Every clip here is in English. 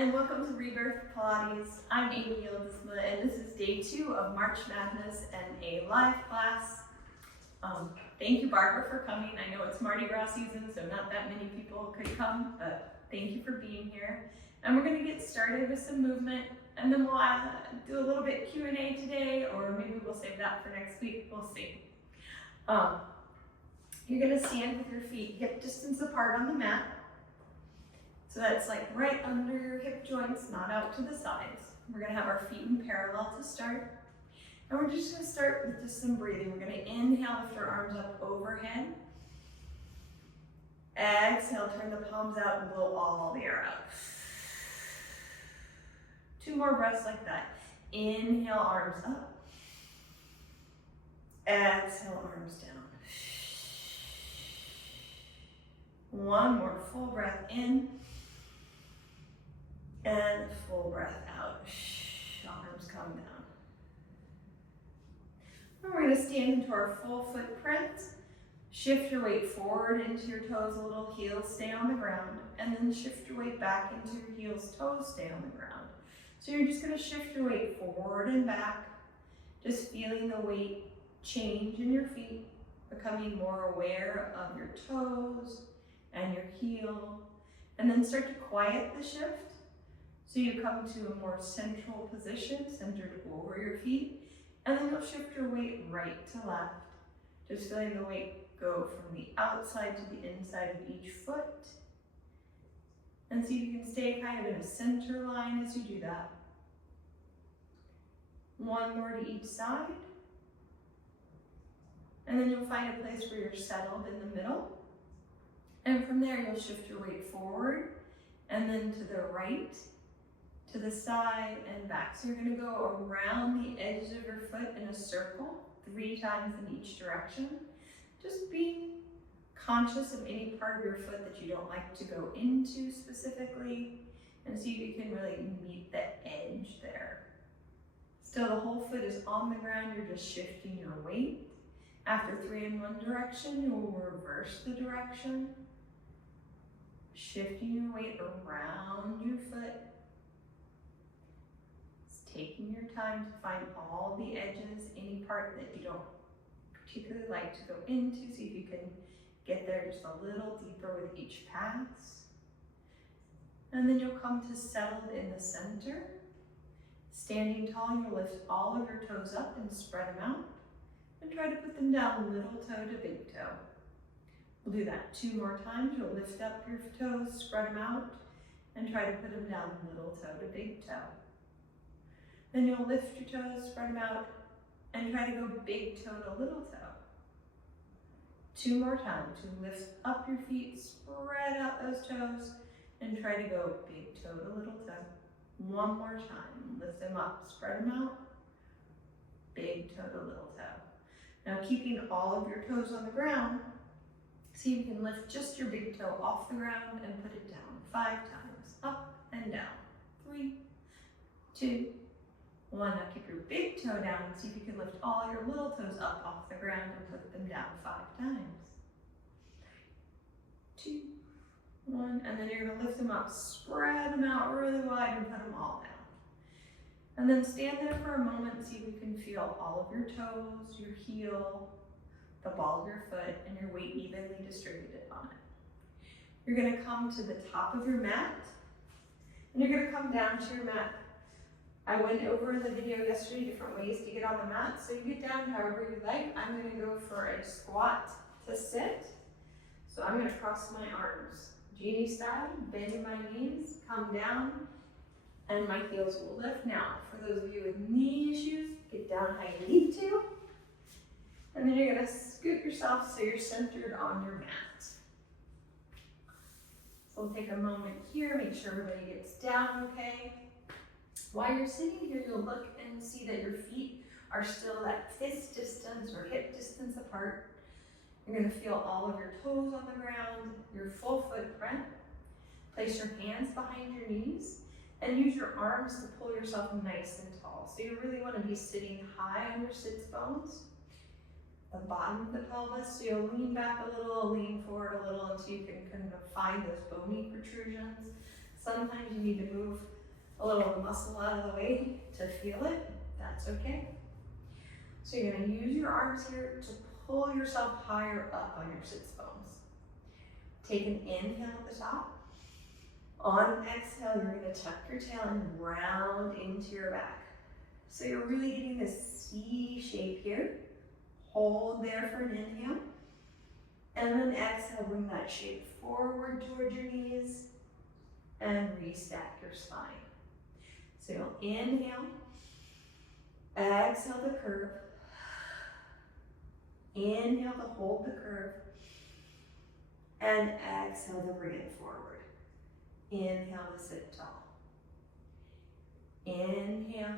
and welcome to Rebirth Pilates. I'm Amy Yildiz, and this is day 2 of March Madness and a live class. Thank you, Barbara, for coming. I know it's Mardi Gras season, so not that many people could come, but thank you for being here. And we're going to get started with some movement, and then we'll do a little bit Q&A today, or maybe we'll save that for next week. We'll see. You're going to stand with your feet hip distance apart on the mat. So that's like right under your hip joints, not out to the sides. We're gonna have our feet in parallel to start. And we're just gonna start with just some breathing. We're gonna inhale, lift our arms up overhead. Exhale, turn the palms out and blow all the air out. 2 more breaths like that. Inhale, arms up. Exhale, arms down. 1 more full breath in. And full breath out. Arms come down. And we're going to stand into our full footprint. Shift your weight forward into your toes a little, heels stay on the ground, and then shift your weight back into your heels, toes stay on the ground. So you're just going to shift your weight forward and back, just feeling the weight change in your feet, becoming more aware of your toes and your heel, and then start to quiet the shift. So you come to a more central position, centered over your feet, and then you'll shift your weight right to left, just feeling the weight go from the outside to the inside of each foot. And so you can stay kind of in a center line as you do that. 1 more to each side. And then you'll find a place where you're settled in the middle. And from there, you'll shift your weight forward and then to the right, to the side and back. So you're going to go around the edges of your foot in a circle 3 times in each direction. Just being conscious of any part of your foot that you don't like to go into specifically, and see if you can really meet the edge there. Still, the whole foot is on the ground, you're just shifting your weight. After 3 in one direction, you'll reverse the direction, shifting your weight around your foot. Taking your time to find all the edges, any part that you don't particularly like to go into, see if you can get there just a little deeper with each pass. And then you'll come to settled in the center. Standing tall, you'll lift all of your toes up and spread them out. And try to put them down little toe to big toe. We'll do that 2 more times. You'll lift up your toes, spread them out, and try to put them down little toe to big toe. Then you'll lift your toes, spread them out, and try to go big toe to little toe. 2 more times. You lift up your feet, spread out those toes, and try to go big toe to little toe. 1 more time. Lift them up, spread them out, big toe to little toe. Now keeping all of your toes on the ground, see if you can lift just your big toe off the ground and put it down 5 times. Up and down. 3, 2, 1, now keep your big toe down and see if you can lift all your little toes up off the ground and put them down 5 times. 2, 1, and then you're going to lift them up, spread them out really wide and put them all down. And then stand there for a moment and see if you can feel all of your toes, your heel, the ball of your foot, and your weight evenly distributed on it. You're going to come to the top of your mat, and you're going to come down to your mat. I went over in the video yesterday different ways to get on the mat, so you get down however you like. I'm going to go for a squat to sit. So I'm going to cross my arms, genie style, bend my knees, come down, and my heels will lift. Now, for those of you with knee issues, get down how you need to. And then you're going to scoot yourself so you're centered on your mat. So we'll take a moment here, make sure everybody gets down okay. While you're sitting here, you'll look and see that your feet are still at fist distance or hip distance apart. You're going to feel all of your toes on the ground, your full footprint. Place your hands behind your knees and use your arms to pull yourself nice and tall. So you really want to be sitting high on your sits bones, the bottom of the pelvis. So you'll lean back a little, lean forward a little until you can kind of find those bony protrusions. Sometimes you need to move a little muscle out of the way to feel it. That's okay. So you're going to use your arms here to pull yourself higher up on your sits bones. Take an inhale at the top. On an exhale, you're going to tuck your tail and round into your back. So you're really getting this C shape here. Hold there for an inhale. And then exhale, bring that shape forward towards your knees and restack your spine. So you'll inhale, exhale the curve, inhale to hold the curve, and exhale to bring it forward. Inhale to sit tall. Inhale,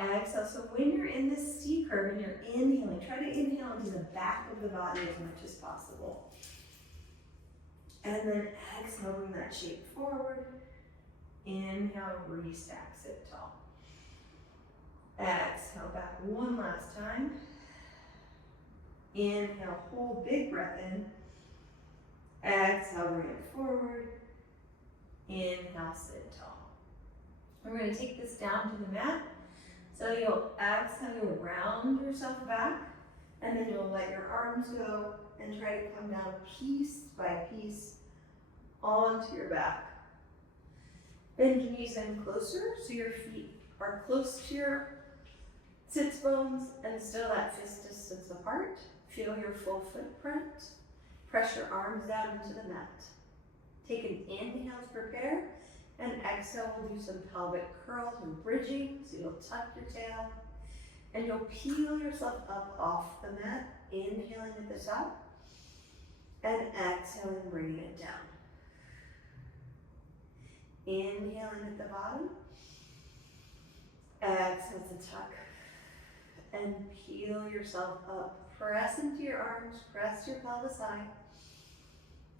exhale. So when you're in this C curve and you're inhaling, try to inhale into the back of the body as much as possible. And then exhale, bring that shape forward. Inhale, restack, sit tall. Exhale, back one last time. Inhale, hold, big breath in. Exhale, bring it forward. Inhale, sit tall. We're going to take this down to the mat. So you'll exhale, you'll round yourself back, and then you'll let your arms go and try to come down piece by piece onto your back. Bend your knees in closer so your feet are close to your sits bones and still that fist distance apart. Feel your full footprint. Press your arms down into the mat. Take an inhale to prepare, and exhale, we'll do some pelvic curls and bridging. So you'll tuck your tail, and you'll peel yourself up off the mat, inhaling at the top, and exhaling, bringing it down. Inhaling at the bottom, exhale to tuck, and peel yourself up. Press into your arms, press your pelvis high.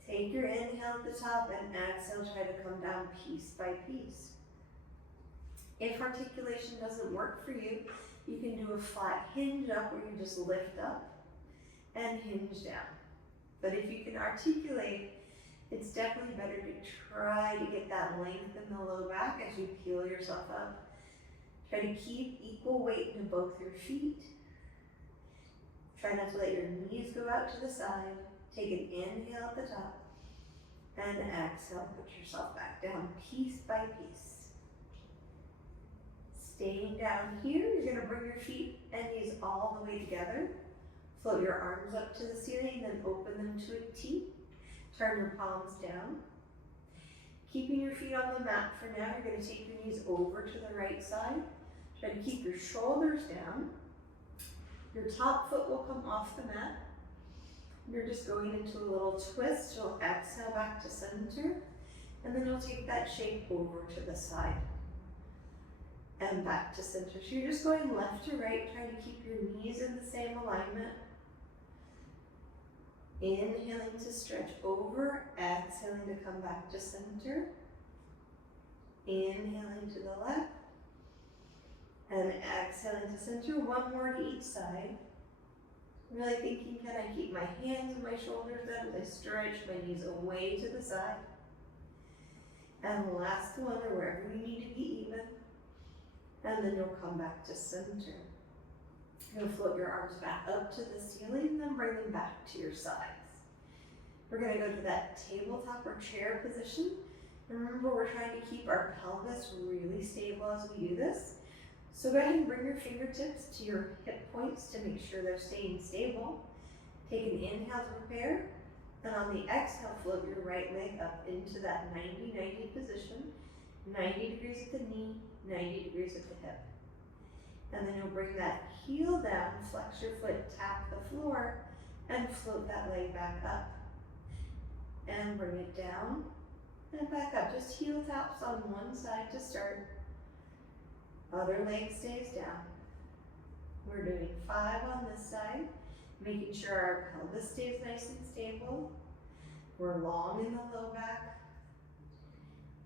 Take your inhale at the top and exhale, try to come down piece by piece. If articulation doesn't work for you, you can do a flat hinge up where you just lift up and hinge down. But if you can articulate, it's definitely better to try to get that length in the low back as you peel yourself up. Try to keep equal weight into both your feet. Try not to let your knees go out to the side. Take an inhale at the top and exhale, put yourself back down piece by piece. Staying down here, you're going to bring your feet and knees all the way together. Float your arms up to the ceiling, then open them to a T. Turn your palms down. Keeping your feet on the mat for now, you're going to take your knees over to the right side. Try to keep your shoulders down. Your top foot will come off the mat. You're just going into a little twist. You'll exhale back to center, and then you'll take that shape over to the side and back to center. So you're just going left to right, trying to keep your knees in the same alignment. Inhaling to stretch over, exhaling to come back to center. Inhaling to the left, and exhaling to center. One more to each side. Really thinking, can I keep my hands and my shoulders up as I stretch my knees away to the side? And last one, or wherever you need to be even. And then you'll come back to center. You'll float your arms back up to the ceiling, then bring them back to your sides. We're going to go to that tabletop or chair position. And remember, we're trying to keep our pelvis really stable as we do this. So go ahead and bring your fingertips to your hip points to make sure they're staying stable. Take an inhale to prepare, and on the exhale, float your right leg up into that 90-90 position. 90 degrees at the knee, 90 degrees at the hip. And then you'll bring that heel down, flex your foot, tap the floor, and float that leg back up. And bring it down and back up. Just heel taps on one side to start. Other leg stays down. We're doing 5 on this side, making sure our pelvis stays nice and stable. We're long in the low back,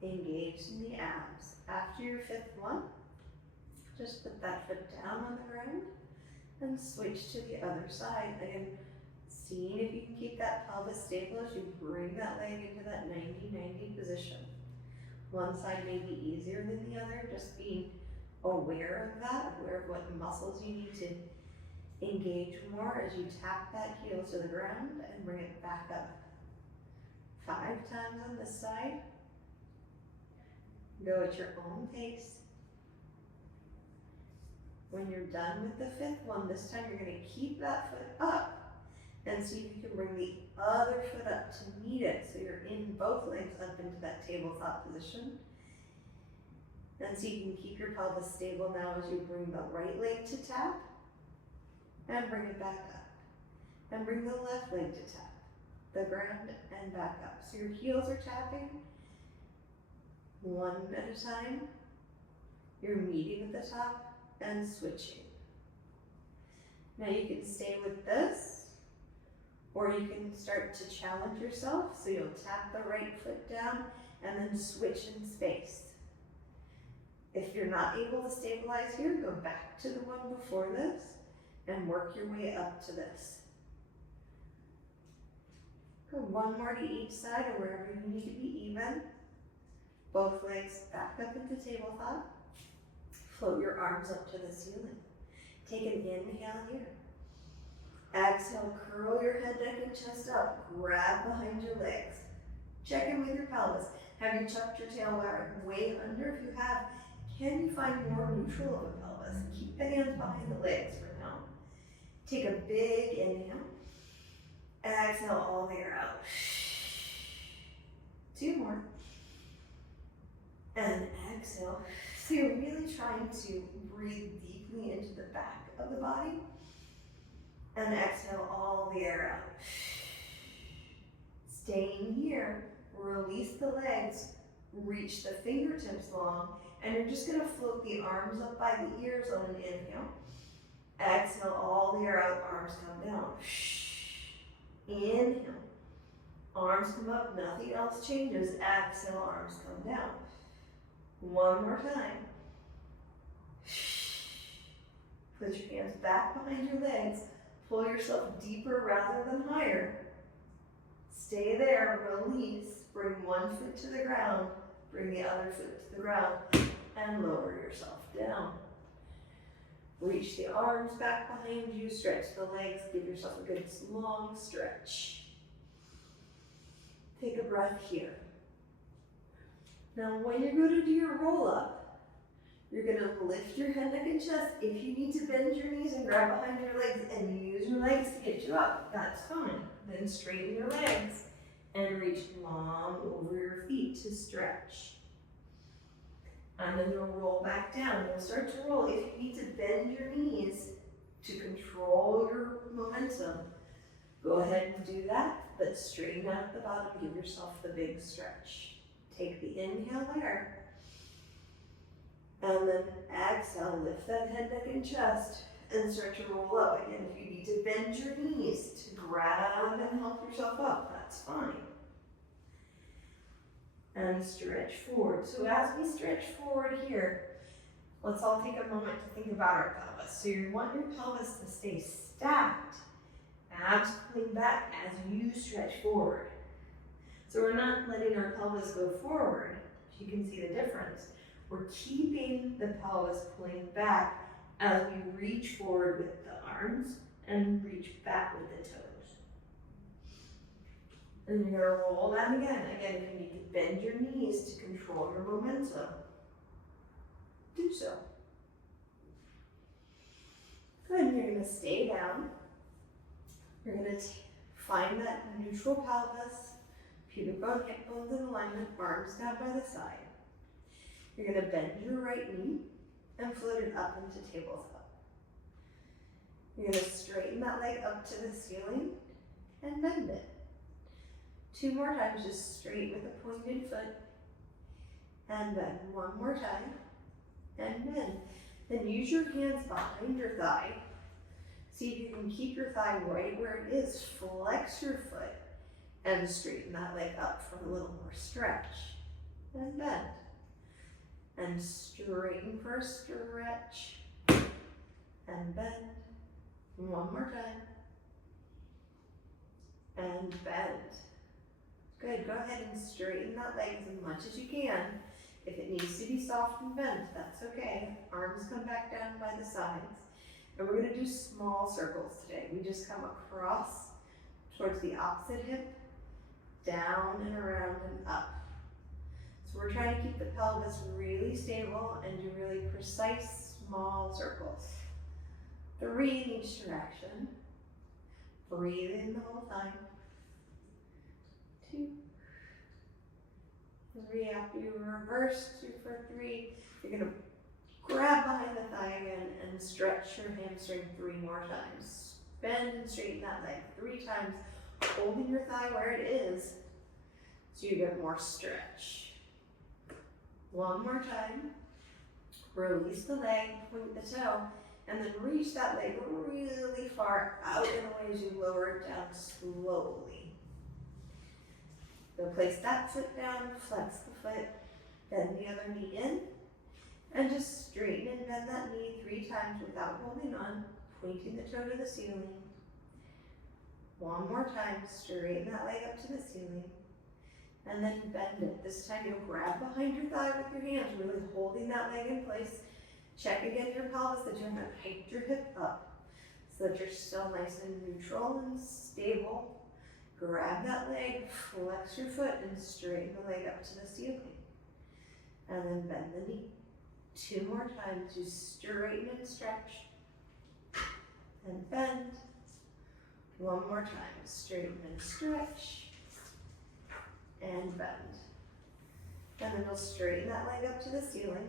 engaged in the abs. After your 5th one, just put that foot down on the ground and switch to the other side. Again, seeing if you can keep that pelvis stable as you bring that leg into that 90-90 position. One side may be easier than the other, just being aware of that, aware of what muscles you need to engage more as you tap that heel to the ground and bring it back up. 5 times on this side. Go at your own pace. When you're done with the 5th one, this time you're going to keep that foot up and see if you can bring the other foot up to meet it. So you're in both legs up into that tabletop position. And see if you can keep your pelvis stable now as you bring the right leg to tap and bring it back up. And bring the left leg to tap, the ground and back up. So your heels are tapping one at a time. You're meeting at the top and switching. Now you can stay with this, or you can start to challenge yourself. So you'll tap the right foot down and then switch in space. If you're not able to stabilize here, go back to the one before this and work your way up to this. Go one more to each side or wherever you need to be even. Both legs back up into tabletop. Float your arms up to the ceiling. Take an inhale here. Exhale, curl your head, neck, and chest up. Grab behind your legs. Check in with your pelvis. Have you tucked your tail way under? If you have, can you find more neutral of a pelvis? Keep the hands behind the legs for now. Take a big inhale. Exhale all the air out. 2 more. And exhale. So you're really trying to breathe deeply into the back of the body. And exhale all the air out. Staying here, release the legs, reach the fingertips long, and you're just gonna float the arms up by the ears on an inhale. Exhale all the air out, arms come down. Inhale, arms come up, nothing else changes. Exhale, arms come down. One more time. Put your hands back behind your legs. Pull yourself deeper rather than higher. Stay there, release. Bring one foot to the ground. Bring the other foot to the ground. And lower yourself down. Reach the arms back behind you. Stretch the legs. Give yourself a good long stretch. Take a breath here. Now when you're going to do your roll up, you're going to lift your head, neck, and chest. If you need to bend your knees and grab behind your legs and use your legs to get you up, that's fine. Then straighten your legs and reach long over your feet to stretch. And then you'll roll back down. You'll start to roll. If you need to bend your knees to control your momentum, go ahead and do that, but straighten out the bottom. Give yourself the big stretch. Take the inhale there. And then exhale, lift that head, neck, and chest, and start to roll up. Again, if you need to bend your knees to grab and help yourself up, that's fine. And stretch forward. So as we stretch forward here, let's all take a moment to think about our pelvis. So you want your pelvis to stay stacked, abs pulling back as you stretch forward. So we're not letting our pelvis go forward, if you can see the difference. We're keeping the pelvis pulling back as we reach forward with the arms and reach back with the toes. And you're gonna roll that again. Again, if you need to bend your knees to control your momentum, do so. Good, and you're gonna stay down. You're gonna find that neutral pelvis, pubic bone, hip bones in alignment, arms down by the side. You're gonna bend your right knee and float it up into tabletop. You're gonna straighten that leg up to the ceiling and bend it. 2 more times, just straight with a pointed foot. And bend 1 more time. And bend. Then use your hands behind your thigh. See if you can keep your thigh right where it is. Flex your foot and straighten that leg up for a little more stretch. And bend. And straighten for a stretch. And bend. 1 more time. And bend. Good, go ahead and straighten that leg as much as you can. If it needs to be soft and bent, that's okay. Arms come back down by the sides. And we're gonna do small circles today. We just come across towards the opposite hip, down and around and up. So we're trying to keep the pelvis really stable and do really precise small circles. 3 in each direction. Breathe in the whole time. 2, 3. After you reverse for 3, you're gonna grab behind the thigh again and stretch your hamstring 3 more times. Bend and straighten that leg 3 times, holding your thigh where it is so you get more stretch. 1 more time. Release the leg, point the toe, and then reach that leg really far out and away as you lower it down slowly. You'll place that foot down, flex the foot, bend the other knee in, and just straighten and bend that knee 3 times without holding on, pointing the toe to the ceiling. 1 more time, straighten that leg up to the ceiling, and then bend it. This time you'll grab behind your thigh with your hands, really holding that leg in place. Check again your pelvis that you haven't hiked your hip up, so that you're still nice and neutral and stable. Grab that leg, flex your foot, and straighten the leg up to the ceiling. And then bend the knee. 2 more times, you straighten and stretch. And bend. 1 more time, straighten and stretch. And bend. And then you'll straighten that leg up to the ceiling.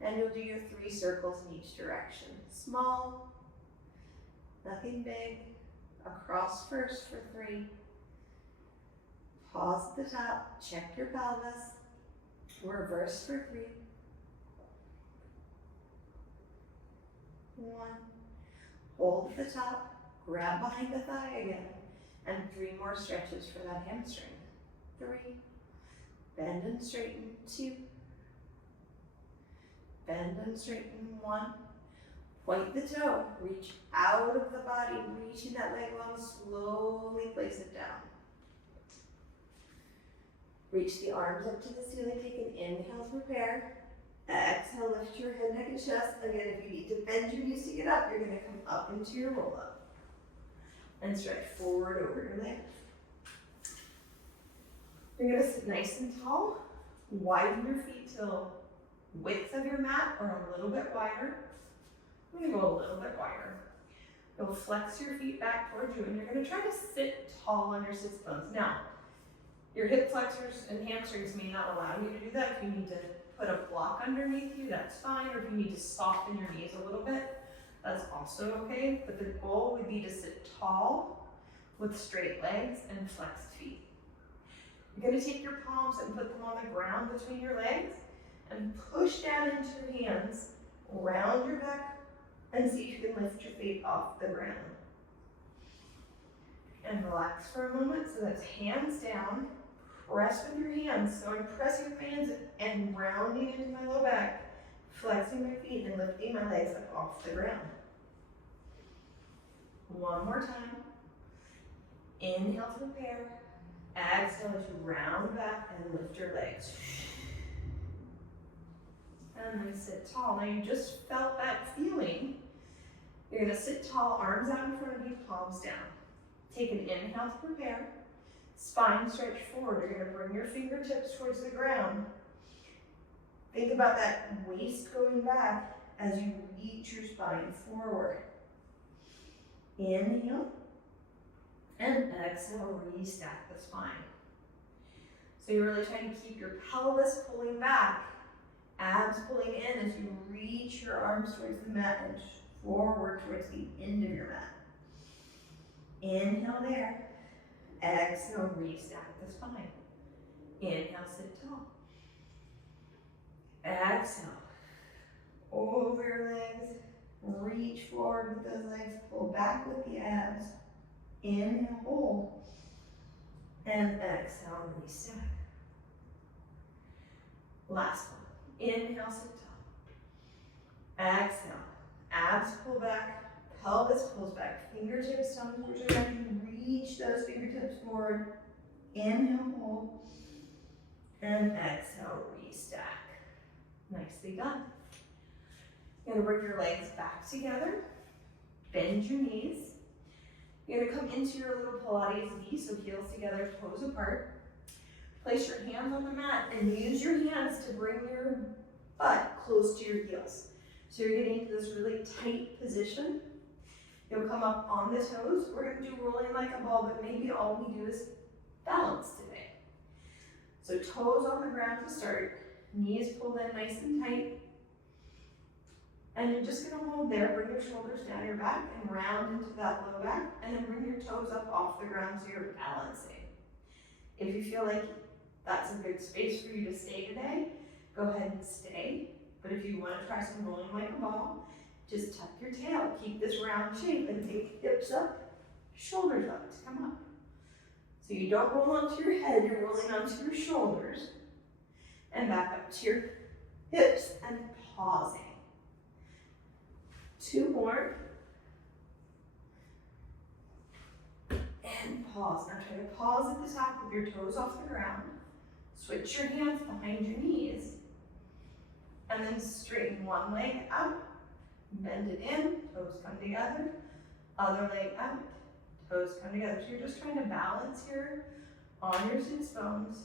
And you'll do your 3 circles in each direction. Small, nothing big. Across first for 3. Pause at the top, check your pelvis. Reverse for 3. 1. Hold at the top, grab behind the thigh again, and 3 more stretches for that hamstring. 3. Bend and straighten. 2. Bend and straighten. 1. Point the toe, reach out of the body, reaching that leg long, slowly place it down. Reach the arms up to the ceiling, take an inhale, prepare. Exhale, lift your head, neck, and chest. Again, if you need to bend your knees to get up, you're gonna come up into your roll up. And stretch forward over your leg. You're gonna sit nice and tall, widen your feet till width of your mat or a little bit wider. I'm gonna go a little bit wider. You'll flex your feet back towards you and you're gonna try to sit tall on your sits bones. Now, your hip flexors and hamstrings may not allow you to do that. If you need to put a block underneath you, that's fine. Or if you need to soften your knees a little bit, that's also okay. But the goal would be to sit tall with straight legs and flexed feet. You're gonna take your palms and put them on the ground between your legs and push down into your hands, round your back, and see if you can lift your feet off the ground. And relax for a moment, so that's hands down, press with your hands. So I'm pressing with my hands and rounding into my low back, flexing my feet and lifting my legs up off the ground. 1 more time. Inhale to prepare. Exhale as you round back and lift your legs. And then sit tall. Now you just felt that feeling. You're gonna sit tall, arms out in front of you, palms down. Take an inhale to prepare. Spine stretch forward. You're gonna bring your fingertips towards the ground. Think about that waist going back as you reach your spine forward. Inhale. And exhale, restack the spine. So you're really trying to keep your pelvis pulling back, abs pulling in as you reach your arms towards the mat and forward towards the end of your mat. Inhale there. Exhale, restack the spine. Inhale, sit tall. Exhale. Over your legs. Reach forward with those legs. Pull back with the abs. Inhale, hold. And exhale, restack. Last one. Inhale, sit tall. Exhale. Abs pull back, pelvis pulls back, fingertips down towards your neck, and reach those fingertips forward. Inhale, hold. And exhale, restack. Nicely done. You're gonna bring your legs back together. Bend your knees. You're gonna come into your little Pilates V, so heels together, toes apart. Place your hands on the mat and use your hands to bring your butt close to your heels. So you're getting into this really tight position. You'll come up on the toes. We're gonna do rolling like a ball, but maybe all we do is balance today. So toes on the ground to start, knees pulled in nice and tight. And you're just gonna hold there, bring your shoulders down your back and round into that low back, and then bring your toes up off the ground so you're balancing. If you feel like that's a good space for you to stay today, go ahead and stay. But if you wanna try some rolling like a ball, just tuck your tail, keep this round shape and take hips up, shoulders up to come up. So you don't roll onto your head, you're rolling onto your shoulders and back up to your hips and pausing. 2 more. And pause. Now try to pause at the top with your toes off the ground. Switch your hands behind your knees. And then straighten one leg out. Bend it in, toes come together. Other leg out, toes come together. So you're just trying to balance here on your sits bones,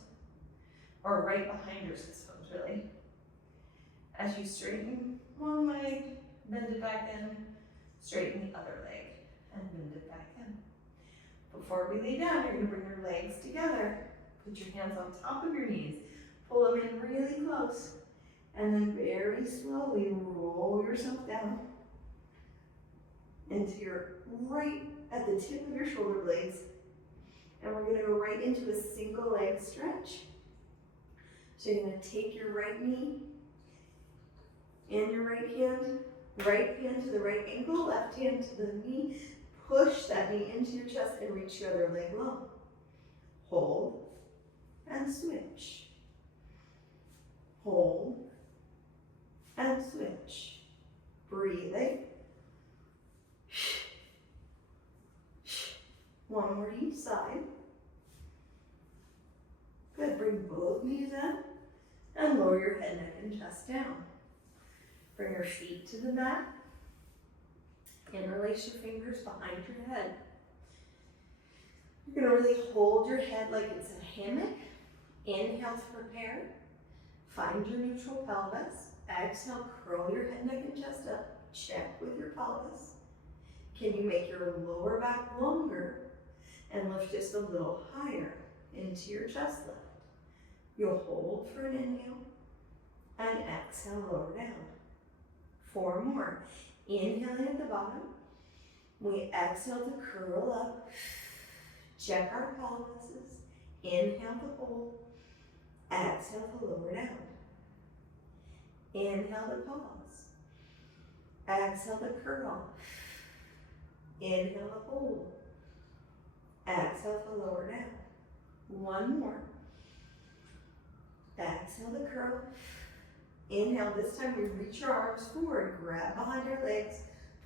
or right behind your sits bones, really. As you straighten one leg, bend it back in, straighten the other leg, and bend it back in. Before we lay down, you're gonna bring your legs together. Put your hands on top of your knees. Pull them in really close. And then very slowly roll yourself down into your right at the tip of your shoulder blades. And we're gonna go right into a single leg stretch. So you're gonna take your right knee and your right hand to the right ankle, left hand to the knee. Push that knee into your chest and reach your other leg long. Hold and switch. Hold and switch. Breathing. One more each side. Good, bring both knees up and lower your head, neck, and chest down. Bring your feet to the mat. Interlace your fingers behind your head. You're gonna really hold your head like it's a hammock. Inhale to prepare. Find your neutral pelvis. Exhale, curl your head, neck, and chest up. Check with your pelvis. Can you make your lower back longer and lift just a little higher into your chest lift? You'll hold for an inhale and exhale, lower down. 4 more. Inhale in at the bottom. We exhale to curl up. Check our pelvises. Inhale to hold. Exhale to lower down. Inhale to pause. Exhale to curl. Inhale to hold. Exhale to lower down. 1 more. Exhale to curl. Inhale, this time we reach our arms forward, grab behind our legs,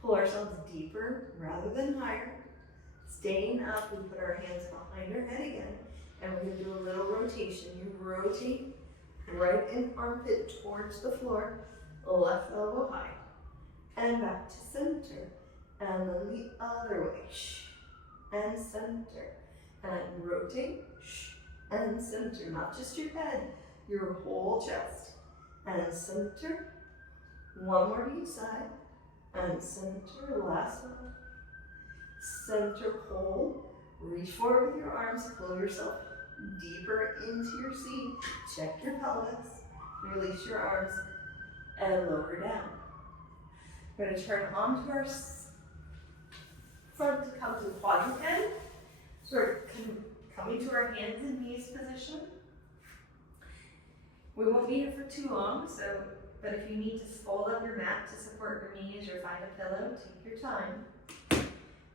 pull ourselves deeper rather than higher. Staying up, we put our hands behind our head again, and we're gonna do a little rotation. You rotate right in armpit towards the floor, left elbow high, and back to center, and then the other way, and center, and rotate, and center, not just your head, your whole chest. And center, 1 more each side, and center, last one. Center, hold, reach forward with your arms, pull yourself deeper into your seat, check your pelvis, release your arms, and lower down. We're gonna turn onto our front to come to the quadruped end. So we're coming to our hands and knees position. We won't be here for too long, but if you need to fold up your mat to support your knees or find a pillow, take your time.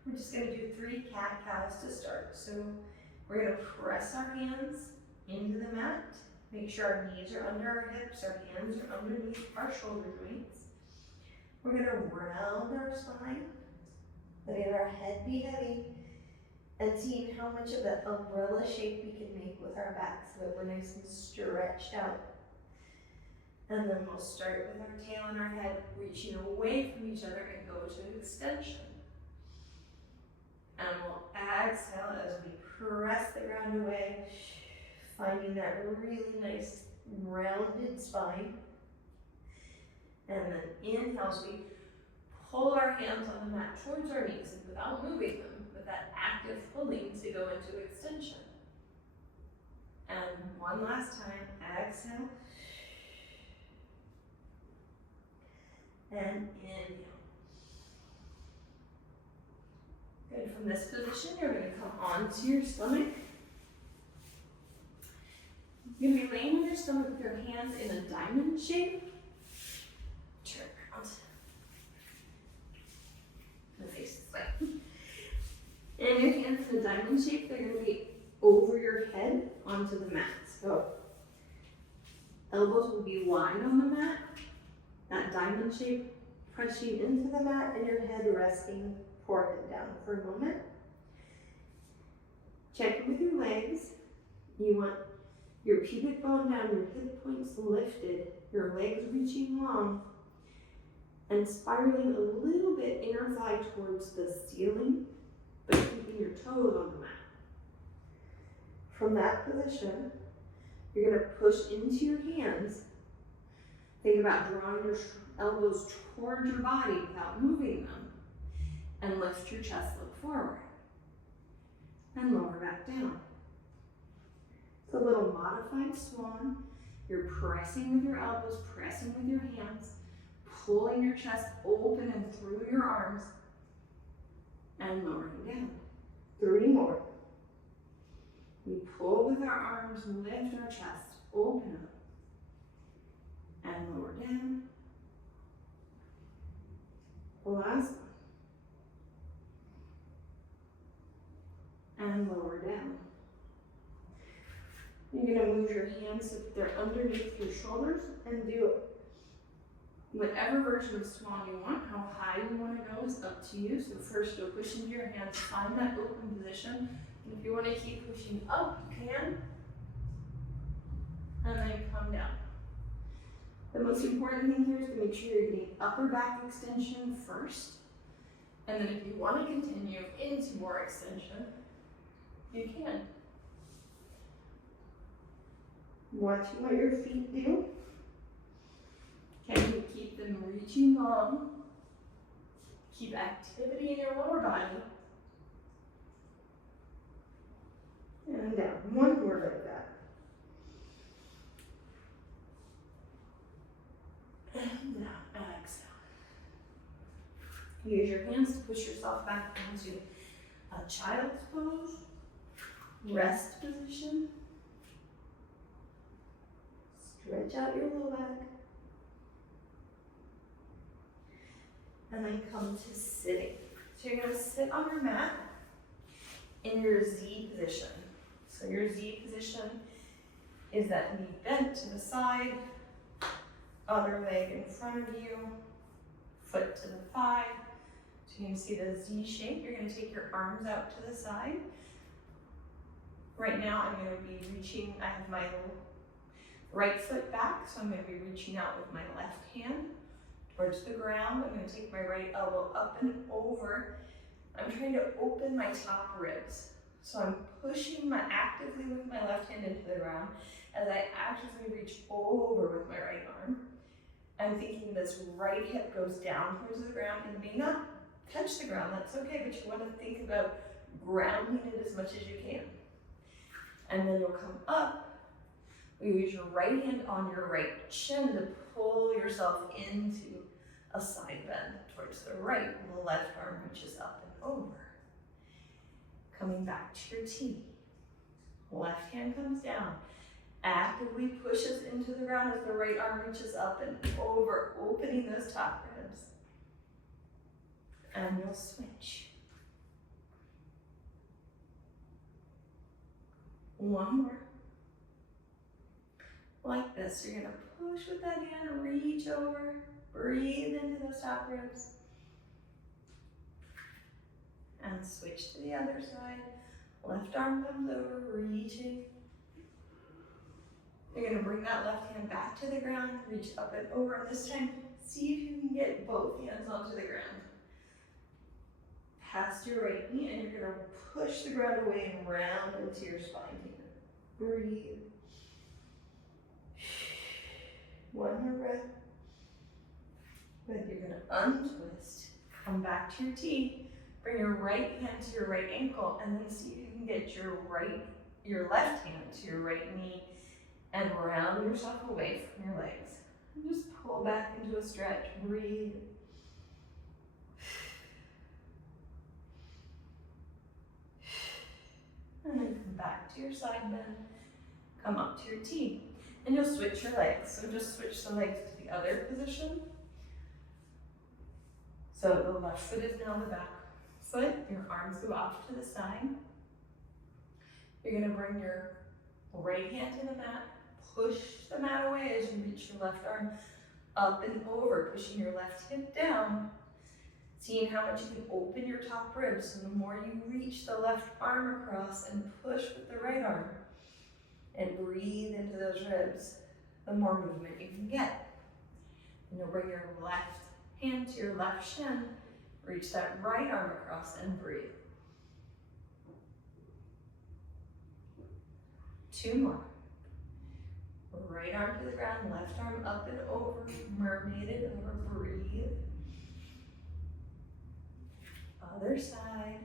We're just gonna do 3 cat-cows to start. So we're gonna press our hands into the mat, make sure our knees are under our hips, our hands are underneath our shoulder joints. We're gonna round our spine, letting our head be heavy, and seeing how much of that umbrella shape we can make with our back so that we're nice and stretched out. And then we'll start with our tail and our head reaching away from each other and go to extension. And we'll exhale as we press the ground away, finding that really nice rounded spine. And then inhale as we pull our hands on the mat towards our knees without moving them, with that active pulling to go into extension. And one last time, exhale. And inhale. Good, from this position, you're going to come onto your stomach. You're going to be laying on your stomach with your hands in a diamond shape. Turn around. The face this way. And your hands in a diamond shape, they're going to be over your head onto the mat. So elbows will be wide on the mat. That diamond shape pressing into the mat and your head resting forehead down for a moment. Check with your legs. You want your pubic bone down, your hip points lifted, your legs reaching long, and spiraling a little bit inner thigh towards the ceiling, but keeping your toes on the mat. From that position, you're going to push into your hands. Think about drawing your elbows towards your body without moving them, and lift your chest, look forward, and lower back down. It's a little modified swan. You're pressing with your elbows, pressing with your hands, pulling your chest open and through your arms, and lowering down. 3 more. We pull with our arms, lift our chest, open up, and lower down. Last one. And lower down. You're going to move your hands so that they're underneath your shoulders and do whatever version of swan you want. How high you want to go is up to you. So first you'll push into your hands, find that open position. And if you want to keep pushing up, you can. And then come down. The most important thing here is to make sure you're getting upper back extension first. And then if you want to continue into more extension, you can. Watching what your feet do. Can you keep them reaching long? Keep activity in your lower body. And down. One more like that. And down. Exhale. Use your hands to push yourself back into a child's pose. Rest position. Stretch out your low back. And then come to sitting. So you're going to sit on your mat in your Z position. So your Z position is that knee bent to the side, other leg in front of you, foot to the thigh. So you can see the Z shape. You're going to take your arms out to the side. Right now I'm going to be reaching, I have my right foot back, so I'm going to be reaching out with my left hand towards the ground. I'm going to take my right elbow up and over. I'm trying to open my top ribs. So I'm pushing actively with my left hand into the ground as I actively reach over with my right arm. I'm thinking this right hip goes down towards the ground. It may not touch the ground, that's okay, but you want to think about grounding it as much as you can. And then you'll come up. You use your right hand on your right chin to pull yourself into a side bend towards the right, and the left arm reaches up and over. Coming back to your T. Left hand comes down, actively pushes into the ground as the right arm reaches up and over, opening those top ribs. And you'll switch. One more. Like this, you're gonna push with that hand, reach over, breathe into those top ribs. And switch to the other side. Left arm comes over, reaching. You're gonna bring that left hand back to the ground, reach up and over, and this time, see if you can get both hands onto the ground. Past your right knee, and you're gonna push the ground away and round into your spine here. Breathe. One more breath. Good, you're gonna untwist. Come back to your T. Bring your right hand to your right ankle, and then see if you can get your left hand to your right knee and round yourself away from your legs. And just pull back into a stretch, breathe. And then come back to your side bend, come up to your T. And you'll switch your legs. So just switch the legs to the other position. So the left foot is now the back foot, your arms go off to the side. You're gonna bring your right hand to the mat, push the mat away as you reach your left arm up and over, pushing your left hip down, seeing how much you can open your top ribs. So the more you reach the left arm across and push with the right arm and breathe into those ribs, the more movement you can get. And you'll bring your left hand to your left shin, reach that right arm across and breathe. 2 more. Right arm to the ground, left arm up and over, mermaid it over, breathe. Other side.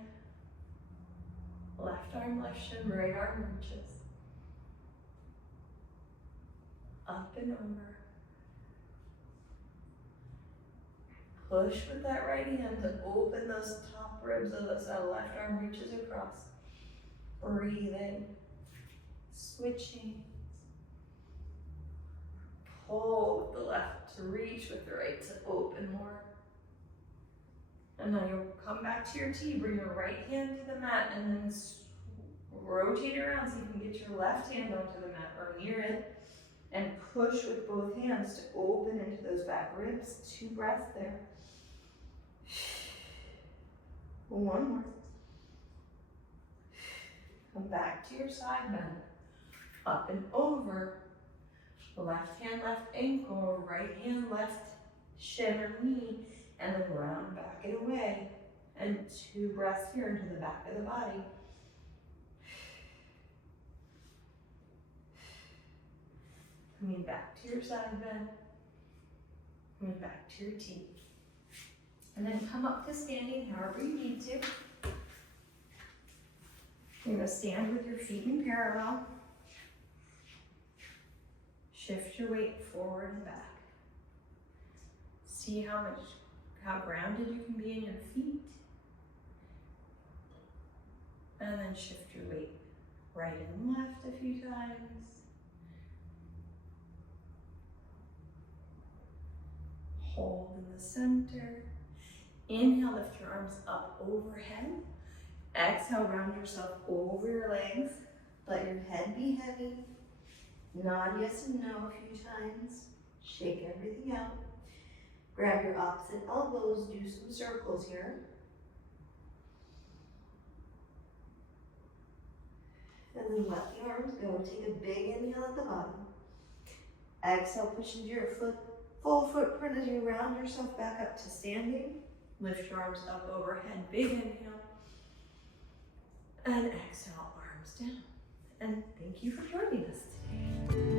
Left arm, left shin, right arm reaches. Up and over. Push with that right hand to open those top ribs as that left arm reaches across. Breathing. Switching. Pull with the left to reach, with the right to open more. And then you'll come back to your T, bring your right hand to the mat, and then rotate around so you can get your left hand onto the mat or near it, and push with both hands to open into those back ribs. 2 breaths there. 1 more. Come back to your side bend. Up and over. Left hand, left ankle, right hand, left shin or knee, and then round back and away. And 2 breaths here into the back of the body. Coming back to your side bend. Coming back to your T. And then come up to standing however you need to. You're going to stand with your feet in parallel. Shift your weight forward and back. See how grounded you can be in your feet. And then shift your weight right and left a few times. Hold in the center. Inhale, lift your arms up overhead. Exhale, round yourself over your legs. Let your head be heavy. Nod yes and no a few times. Shake everything out. Grab your opposite elbows, do some circles here. And then let the arms go. Take a big inhale at the bottom. Exhale, push into your full footprint as you round yourself back up to standing. Lift your arms up overhead, big inhale. And exhale, arms down. And thank you for joining us today.